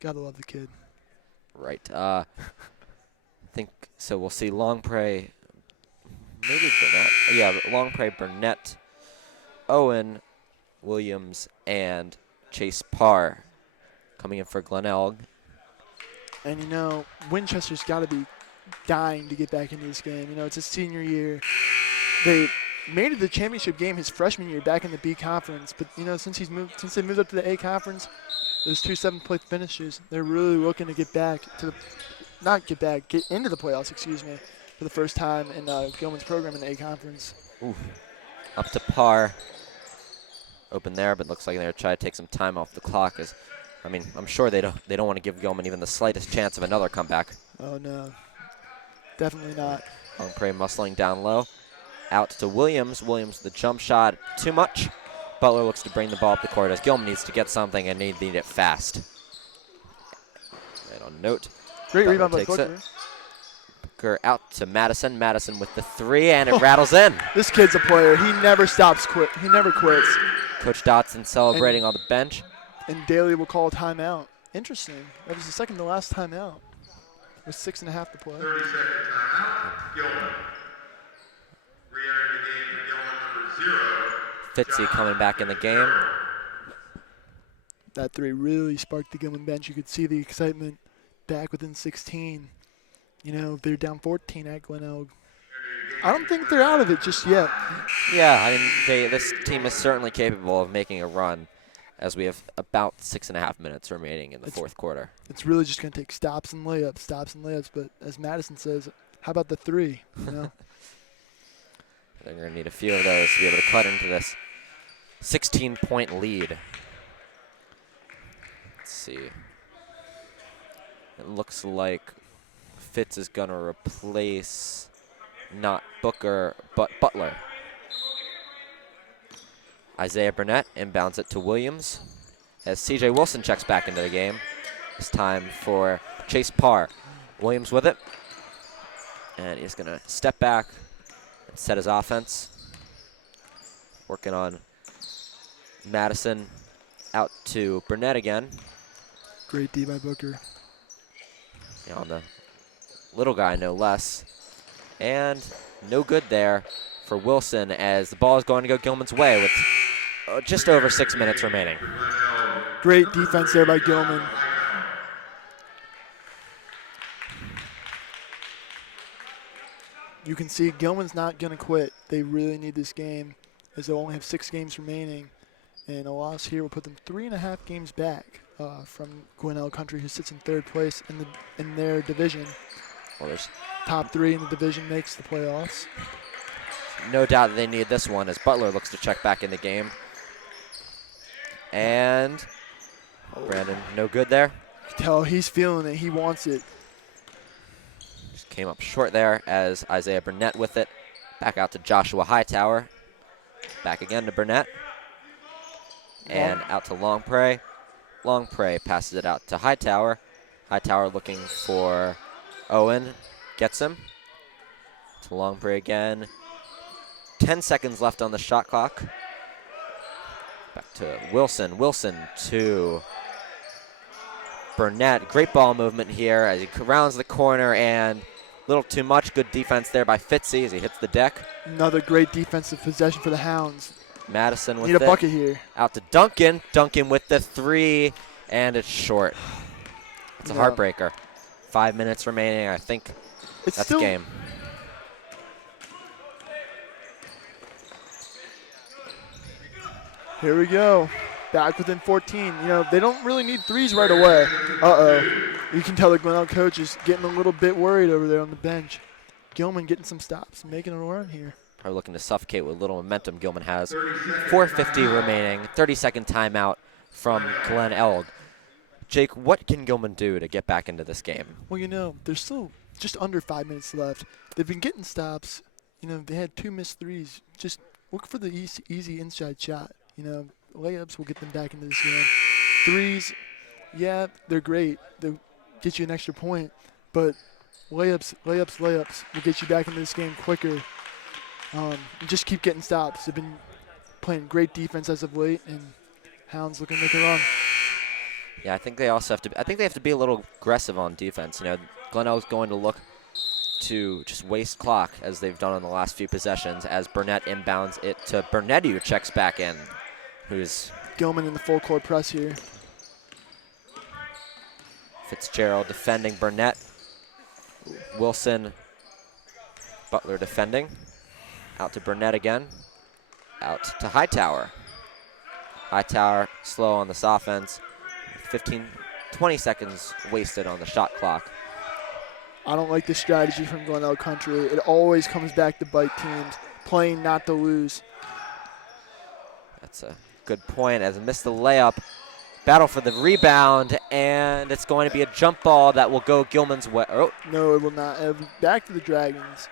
Gotta love the kid. Right. I think so. We'll see Longpre, maybe Burnett. Yeah, Longpre, Burnett, Owen, Williams, and Chase Parr coming in for Glenelg. And, you know, Winchester's got to be dying to get back into this game. You know, it's his senior year. They made it to the championship game his freshman year back in the B conference. But, you know, since they moved up to the A conference, those 2 7th-place finishes, they're really looking to get back to the get into the playoffs, excuse me, for the first time in Gilman's program in the A conference. Ooh. Up to Parr. Open there, but looks like they're trying to take some time off the clock. I mean, I'm sure they don't want to give Gilman even the slightest chance of another comeback. Oh no, definitely not. Longpre muscling down low. Out to Williams. Williams, the jump shot, too much. Butler looks to bring the ball up the court as Gilman needs to get something and need it fast. Right on note. Great Butler rebound by takes Booker. it. Booker out to Madison. Madison with the 3, and it rattles in. This kid's a player. He never stops. He never quits. Coach Dotson celebrating on the bench. And Daly will call a timeout. Interesting. That was the second to last timeout. With 6.5 to play. 30-second timeout. Gilman. Re-entering the game for Gilman, number 0. Fitzy coming back in the game. That 3 really sparked the Gilman bench. You could see the excitement back within 16. You know, they're down 14 at Glenelg. I don't think they're out of it just yet. Yeah, I mean, this team is certainly capable of making a run, as we have about 6.5 minutes remaining in the fourth quarter. It's really just going to take stops and layups. But as Madison says, how about the three? You know? They're going to need a few of those to be able to cut into this 16-point lead. Let's see. It looks like Fitz is going to replace not Booker, but Butler. Isaiah Burnett inbounds it to Williams as C.J. Wilson checks back into the game. It's time for Chase Parr. Williams with it. And he's going to step back and set his offense. Working on Madison out to Burnett again. Great D by Booker. On the little guy, no less. And no good there for Wilson as the ball is going to go Gilman's way with just over 6 minutes remaining. Great defense there by Gilman. You can see Gilman's not going to quit. They really need this game as they only have 6 games remaining. And a loss here will put them 3.5 games back from Glenelg Country, who sits in 3rd place in their division. Well, there's top 3 in the division makes the playoffs. no doubt that they need this one as Butler looks to check back in the game. And Brandon, no good there. You can tell he's feeling it. He wants it. Just came up short there as Isaiah Burnett with it. Back out to Joshua Hightower. Back again to Burnett. And out to Longpre. Longpre passes it out to Hightower. Hightower looking for Owen. Gets him. To Longpre again. 10 seconds left on the shot clock. Back to Wilson. Wilson to Burnett. Great ball movement here as he rounds the corner and a little too much. Good defense there by Fitzy as he hits the deck. Another great defensive possession for the Hounds. Madison with it. Need a bucket here. Out to Duncan. Duncan with the 3, and it's short. It's a heartbreaker. 5 minutes remaining. I think that's the game. Here we go. Back within 14. You know, they don't really need threes right away. Uh-oh. You can tell the Glenelg coach is getting a little bit worried over there on the bench. Gilman getting some stops, making a run here. Probably looking to suffocate what little momentum Gilman has. 4:50 remaining. 30-second timeout from Glenelg. Jake, what can Gilman do to get back into this game? Well, you know, there's still just under 5 minutes left. They've been getting stops. You know, they had 2 missed threes. Just look for the easy inside shot. You know, layups will get them back into this game. Threes, yeah, they're great. They'll get you an extra point. But layups will get you back into this game quicker. Just keep getting stops. They've been playing great defense as of late, and Hounds looking to make a run. Yeah, I think they also have to. I think they have to be a little aggressive on defense. You know, Glenelg's going to look to just waste clock as they've done on the last few possessions. As Burnett inbounds it to Burnett, who checks back in. Who's Gilman in the full court press here. Fitzgerald defending Burnett. Wilson, Butler defending. Out to Burnett again. Out to Hightower. Hightower slow on this offense. 20 seconds wasted on the shot clock. I don't like the strategy from Glenelg Country. It always comes back to bite teams, playing not to lose. That's a good point as I missed the layup. Battle for the rebound, and it's going to be a jump ball that will go Gilman's way. Oh. No, it will not. Back to the Dragons.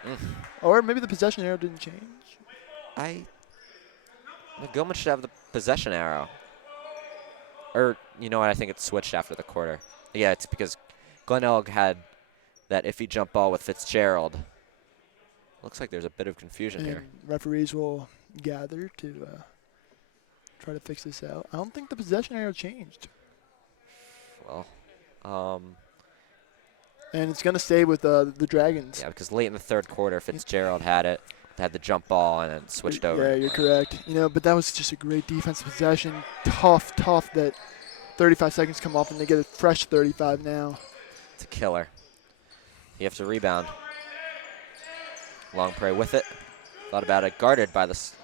Or maybe the possession arrow didn't change. Gilman should have the possession arrow. Or, you know what, I think it's switched after the quarter. Yeah, it's because Glenelg had that iffy jump ball with Fitzgerald. Looks like there's a bit of confusion here. Referees will gather to try to fix this out. I don't think the possession arrow changed. Well, and it's going to stay with the Dragons. Yeah, because late in the 3rd quarter, Fitzgerald had the jump ball and then switched over. Yeah, you're correct. You know, but that was just a great defensive possession. Tough that 35 seconds come off and they get a fresh 35 now. It's a killer. You have to rebound. Long Prey with it. Thought about it, guarded by this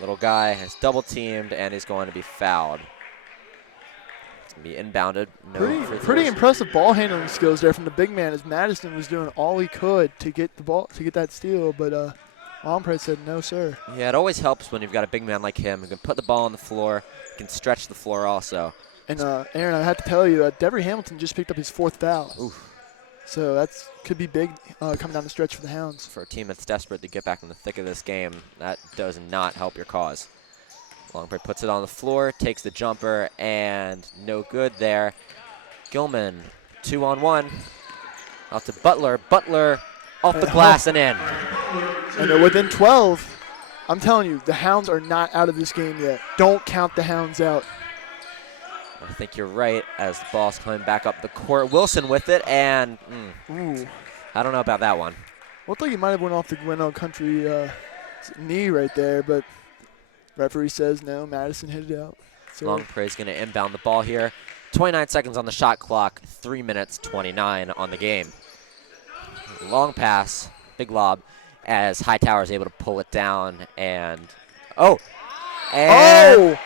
little guy. Has double teamed, and he's going to be fouled. It's going to be inbounded. No free Pretty throws. impressive ball handling skills there from the big man as Madison was doing all he could to get the ball, to get that steal, but Lomprey said no, sir. Yeah, it always helps when you've got a big man like him who can put the ball on the floor, can stretch the floor also. And Aaron, I have to tell you, Devery Hamilton just picked up his 4th foul. Oof. So that could be big coming down the stretch for the Hounds. For a team that's desperate to get back in the thick of this game, that does not help your cause. Longprey puts it on the floor, takes the jumper, and no good there. Gilman, 2-on-1. Out to Butler. Butler off the glass and in. And they're within 12. I'm telling you, the Hounds are not out of this game yet. Don't count the Hounds out. I think you're right as the ball's coming back up the court. Wilson with it, and Ooh. I don't know about that one. Looked like he might have went off the Glenelg Country knee right there, but referee says no. Madison hit it out. So Longprey's going to inbound the ball here. 29 seconds on the shot clock, 3 minutes 29 on the game. Long pass, big lob, as Hightower is able to pull it down, and And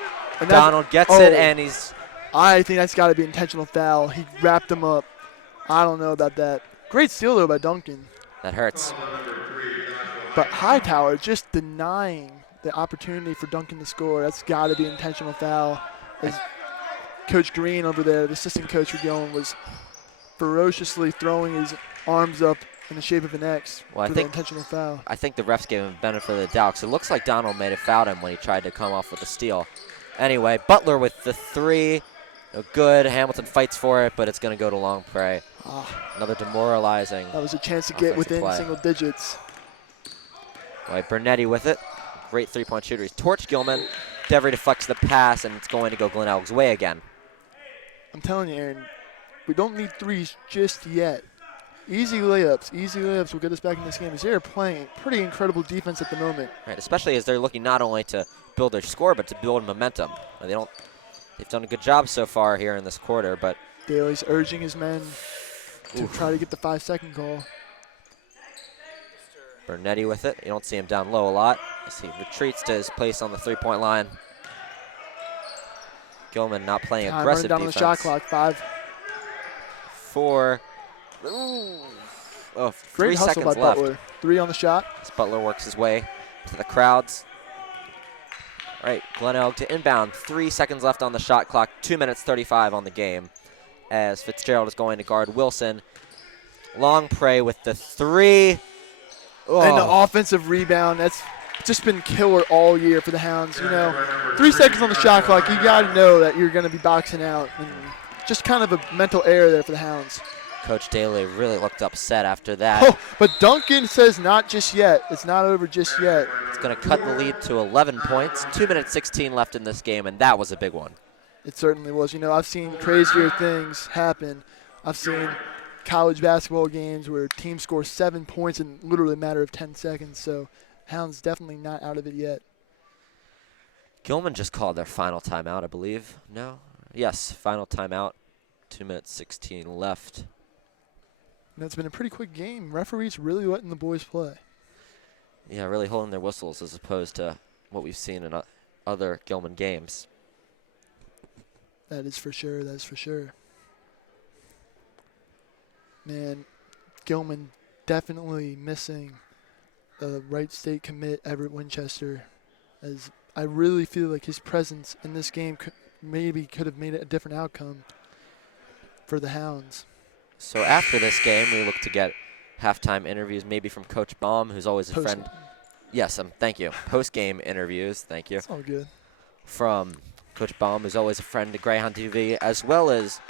Donald gets it, and he's I think that's got to be intentional foul. He wrapped him up. I don't know about that. Great steal, though, by Duncan. that hurts. But Hightower just denying the opportunity for Duncan to score. That's got to be intentional foul. As Coach Green over there, the assistant coach for Gilman, was ferociously throwing his arms up in the shape of an X Well, I for the think- intentional foul. I think the refs gave him benefit of the doubt, 'cause it looks like Donald may have fouled him when he tried to come off with a steal. Anyway, Butler with the 3. No good. Hamilton fights for it, but it's going to go to Longprey. Another demoralizing. That was a chance to get Offensive within play. single digits. Right, Bernetti with it. Great three-point shooter. He's torched Gilman. Devery deflects the pass, and it's going to go Glenelg's way again. I'm telling you, Aaron, we don't need threes just yet. Easy layups will get us back in this game as they're playing pretty incredible defense at the moment. Right, especially as they're looking not only to build their score, but to build momentum. They've done a good job so far here in this quarter, but Daly's urging his men to try to get the 5-second call. Bernetti with it. You don't see him down low a lot as he retreats to his place on the three-point line. Gilman not playing Time running aggressive down on the defense. shot clock. 5. 4. Great 3 hustle seconds by left. Butler. 3 on the shot. As Butler works his way to the crowds. All right, Glenelg to inbound. 3 seconds left on the shot clock. 2 minutes 35 on the game. As Fitzgerald is going to guard Wilson. Longprey with the 3. And the offensive rebound. That's just been killer all year for the Hounds. 3 seconds on the shot clock. You got to know that you're going to be boxing out. And just kind of a mental error there for the Hounds. Coach Daly really looked upset after that. Oh, but Duncan says not just yet. It's not over just yet. It's going to cut the lead to 11 points. 2 minutes 16 left in this game, and that was a big one. It certainly was. I've seen crazier things happen. I've seen college basketball games where teams score 7 points in literally a matter of 10 seconds. So Hounds definitely not out of it yet. Gilman just called their final timeout, I believe. No? Yes, final timeout. 2 minutes 16 left. It's been a pretty quick game. Referees really letting the boys play. Yeah, really holding their whistles as opposed to what we've seen in other Gilman games. That is for sure. That is for sure. Man, Gilman definitely missing the Wright State commit Everett Winchester, as I really feel like his presence in this game maybe could have made it a different outcome for the Hounds. So after this game, we look to get halftime interviews, maybe from Coach Baum, who's always a friend. Yes, thank you. Post-game interviews, thank you. It's all good. From Coach Baum, who's always a friend to Greyhound TV, as well as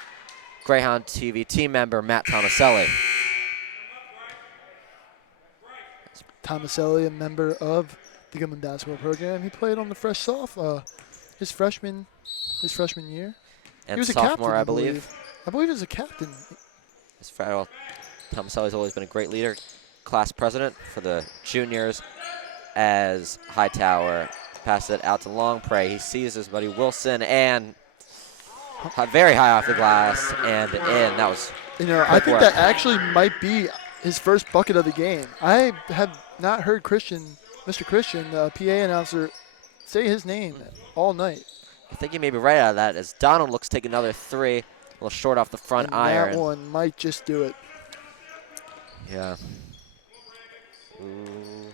Greyhound TV team member Matt Tomaselli. Tomaselli, a member of the Gilman basketball program. He played on the fresh soft his freshman year. And He was a sophomore, captain, I believe. I believe he was a captain. Tomaselli's always been a great leader, class president for the juniors. As Hightower passes it out to Longprey, he sees his buddy Wilson and very high off the glass and in. That was I think work. that actually might be his first bucket of the game. I have not heard Mr. Christian, the PA announcer, say his name all night. I think he may be right out of that as Donald looks to take another three. A little short off the front And iron. that one might just do it. Yeah. Ooh.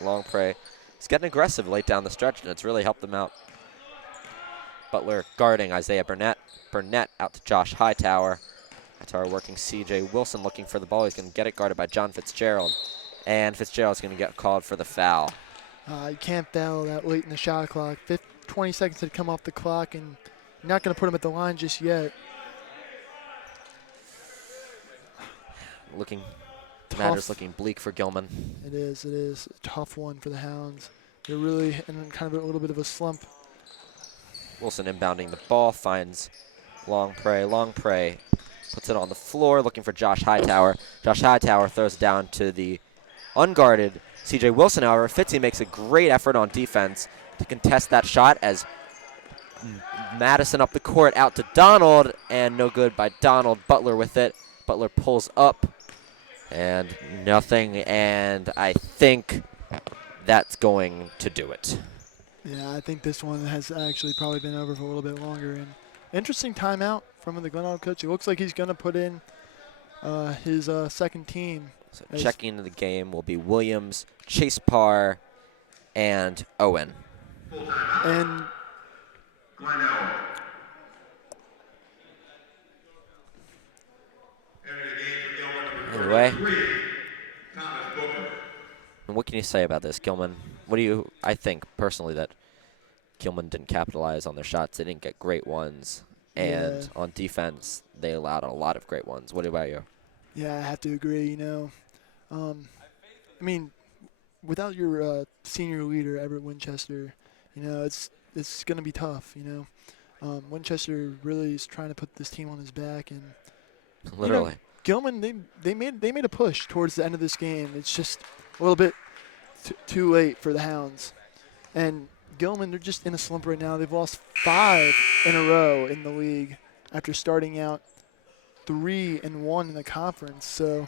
Long prey. He's getting aggressive late down the stretch, and it's really helped him out. Butler guarding Isaiah Burnett. Burnett out to Josh Hightower. Hightower working C.J. Wilson looking for the ball. He's going to get it guarded by John Fitzgerald. And Fitzgerald's going to get called for the foul. You can't foul that late in the shot clock. 20 seconds had come off the clock, and you're not going to put him at the line just yet. Matters looking bleak for Gilman. It is a tough one for the Hounds. They're really in kind of a little bit of a slump. Wilson inbounding the ball, finds long prey, puts it on the floor, looking for Josh Hightower. Josh Hightower throws it down to the unguarded C.J. Wilson, however. Fitzy makes a great effort on defense to contest that shot as Madison up the court out to Donald, and no good by Donald. Butler with it. Butler pulls up, and nothing, and I think that's going to do it. Yeah, I think this one has actually probably been over for a little bit longer. And interesting timeout from the Glenelg coach. It looks like he's going to put in his second team. So checking into the game will be Williams, Chase Parr, and Owen. And Glenelg. Entering the game for Gilman, number Anyway. 33, Thomas Booker. And what can you say about this, Gilman? I think personally that Gilman didn't capitalize on their shots. They didn't get great ones. And on defense, they allowed a lot of great ones. What about you? yeah, I have to agree. I mean, without your senior leader, Everett Winchester, it's going to be tough. Winchester really is trying to put this team on his back, and Literally. Gilman, they made a push towards the end of this game. It's just a little bit too late for the Hounds. And Gilman, they're just in a slump right now. They've lost 5 in a row in the league after starting out 3-1 in the conference. So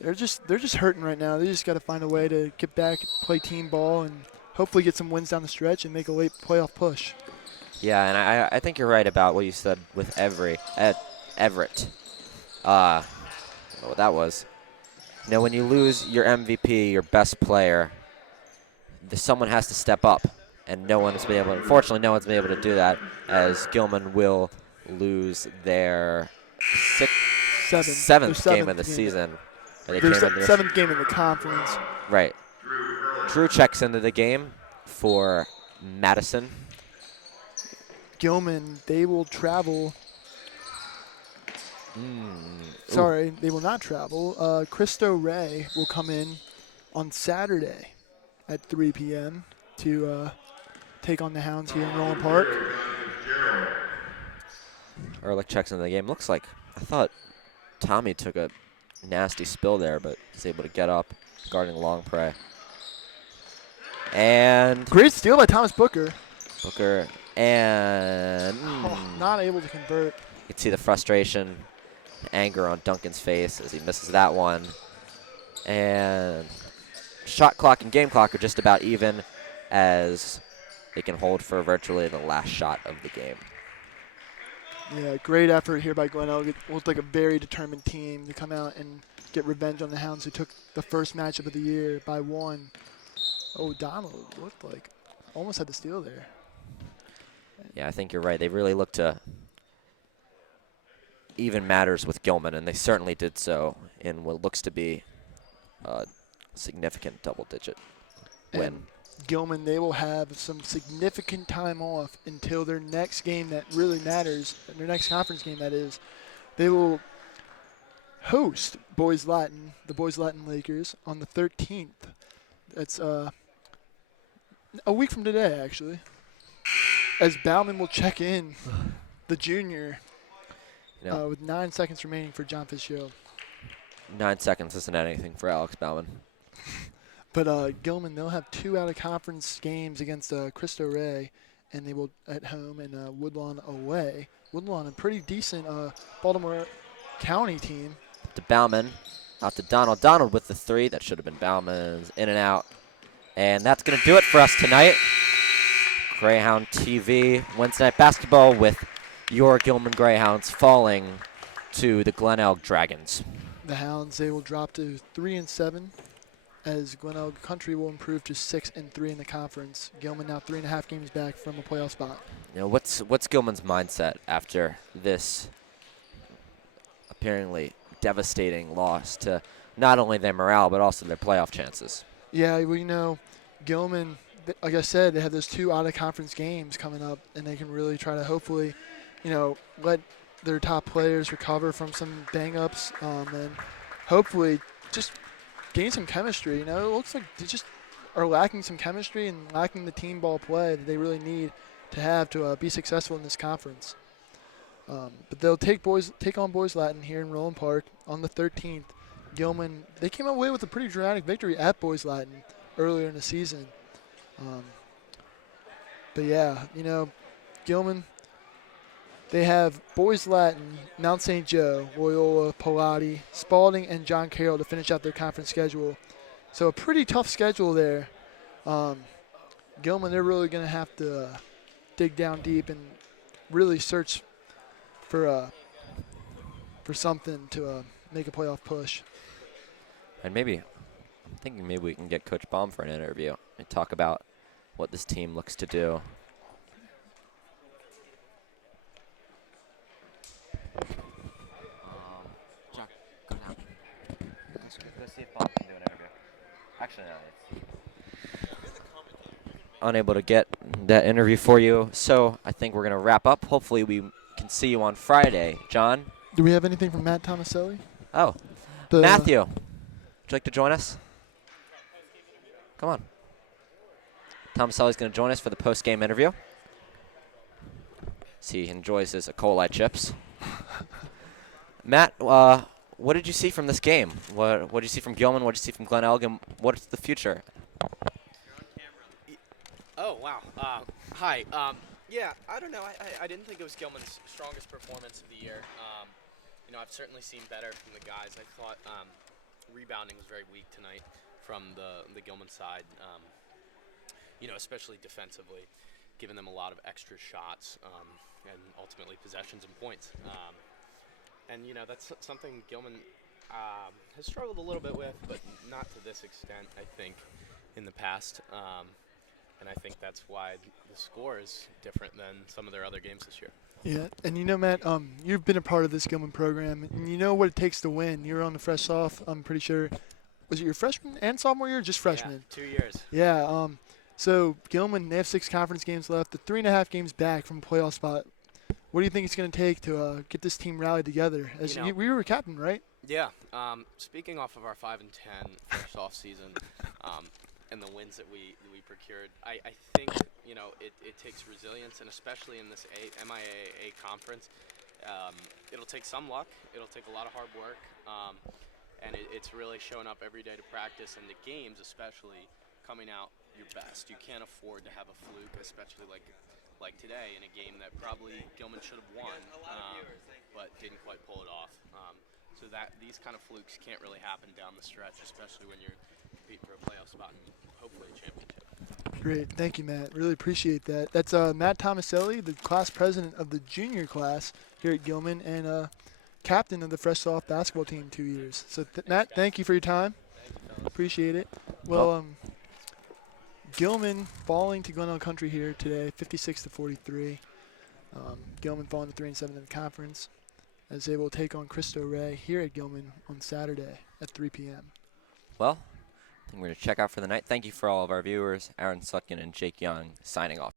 they're just hurting right now. They just got to find a way to get back, play team ball, and hopefully get some wins down the stretch and make a late playoff push. Yeah, and I think you're right about what you said with Everett. What that was. When you lose your MVP, your best player, someone has to step up, and unfortunately, no one's been able to do that, as Gilman will lose their seventh game of the season. Their seventh game in the conference. Right. Drew checks into the game for Madison. Gilman, they will travel. Sorry, they will not travel. Cristo Ray will come in on Saturday at 3 p.m. to take on the Hounds here in Roland Park. Ehrlich checks into the game. Looks like, I thought Tommy took a nasty spill there, but he's able to get up, guarding long prey. And Great steal by Thomas Booker. And not able to convert. You can see the frustration, anger on Duncan's face as he misses that one. And shot clock and game clock are just about even as they can hold for virtually the last shot of the game. Yeah, great effort here by Glenelg. It looked like a very determined team to come out and get revenge on the Hounds, who took the first matchup of the year by 1. Oh, Donald looked like almost had the steal there. Yeah, I think you're right. They really look to even matters with Gilman, and they certainly did so in what looks to be a significant double-digit win. And Gilman, they will have some significant time off until their next game that really matters, their next conference game that is. They will host the Boys Latin Lakers on the 13th. That's a week from today, actually. As Bauman will check in, the junior, with 9 seconds remaining for John Fitzgerald. 9 seconds isn't anything for Alex Bauman. But Gilman, they'll have 2 out-of-conference games against Cristo Rey, and they will at home and Woodlawn away. Woodlawn, a pretty decent Baltimore County team. To Bauman, Out to Donald. Donald with the three. That should have been Bauman's. In and out. And that's going to do it for us tonight. Greyhound TV, Wednesday Night Basketball with your Gilman Greyhounds falling to the Glenelg Dragons. The Hounds, they will drop to 3-7, as Glenelg Country will improve to 6-3 in the conference. Gilman now 3.5 games back from a playoff spot. You know, what's Gilman's mindset after this apparently devastating loss to not only their morale but also their playoff chances? Yeah, well, you know, Gilman, like I said, they have those 2 out-of-conference games coming up, and they can really try to hopefully, you know, let their top players recover from some bang-ups, and hopefully just gain some chemistry. You know, it looks like they just are lacking some chemistry and lacking the team ball play that they really need to have to be successful in this conference. But they'll take on Boys Latin here in Roland Park on the 13th. Gilman, they came away with a pretty dramatic victory at Boys Latin earlier in the season. But yeah, you know, Gilman, they have Boys Latin, Mount St. Joe, Loyola, Pilati, Spalding, and John Carroll to finish out their conference schedule. So a pretty tough schedule there. Gilman, they're really going to have to dig down deep and really search for something to make a playoff push. And I'm thinking maybe we can get Coach Baum for an interview and talk about what this team looks to do. Chuck, come down. Go see if Baum can do an interview. Actually, no. Unable to get that interview for you, so I think we're going to wrap up. Hopefully we can see you on Friday. John? Do we have anything from Matt Tomaselli? Oh, Matthew, would you like to join us? Come on. Tomaselli's going to join us for the post-game interview. See, he enjoys his E. coli chips. Matt, what did you see from this game? What did you see from Gilman? What did you see from Glenelg? And what's the future? Oh, wow. Hi. Yeah, I don't know. I didn't think it was Gilman's strongest performance of the year. You know, I've certainly seen better from the guys. I thought rebounding was very weak tonight from the Gilman side, you know, especially defensively, giving them a lot of extra shots and ultimately possessions and points. And, you know, that's something Gilman has struggled a little bit with, but not to this extent, I think, in the past. And I think that's why the score is different than some of their other games this year. Yeah, and you know, Matt, you've been a part of this Gilman program, and you know what it takes to win. You're on the fresh off, I'm pretty sure. Was it your freshman and sophomore year or just freshman? Yeah, 2 years. Yeah, so Gilman, they have 6 conference games left. They're 3.5 games back from a playoff spot. What do you think it's going to take to get this team rallied together? As You know, we were captain, right? Yeah. Speaking off of our 5-10 first off season and the wins that we procured, I think, you know, it takes resilience, and especially in this MIAA conference, it'll take some luck. It'll take a lot of hard work, and it's really showing up every day to practice, and the games especially coming out your best. You can't afford to have a fluke, especially like today in a game that probably Gilman should have won, but didn't quite pull it off. So that these kind of flukes can't really happen down the stretch, especially when you're competing for a playoff spot and hopefully a championship. Great. Thank you, Matt. Really appreciate that. That's Matt Tomaselli, the class president of the junior class here at Gilman and captain of the fresh soft basketball team 2 years. So, Matt, thank you for your time. Appreciate it. Well, Gilman falling to Glenelg Country here today, 56-43. Gilman falling to 3-7 in the conference, as they will take on Cristo Rey here at Gilman on Saturday at 3 p.m. Well, I think we're going to check out for the night. Thank you for all of our viewers. Aaron Slutkin and Jake Young signing off.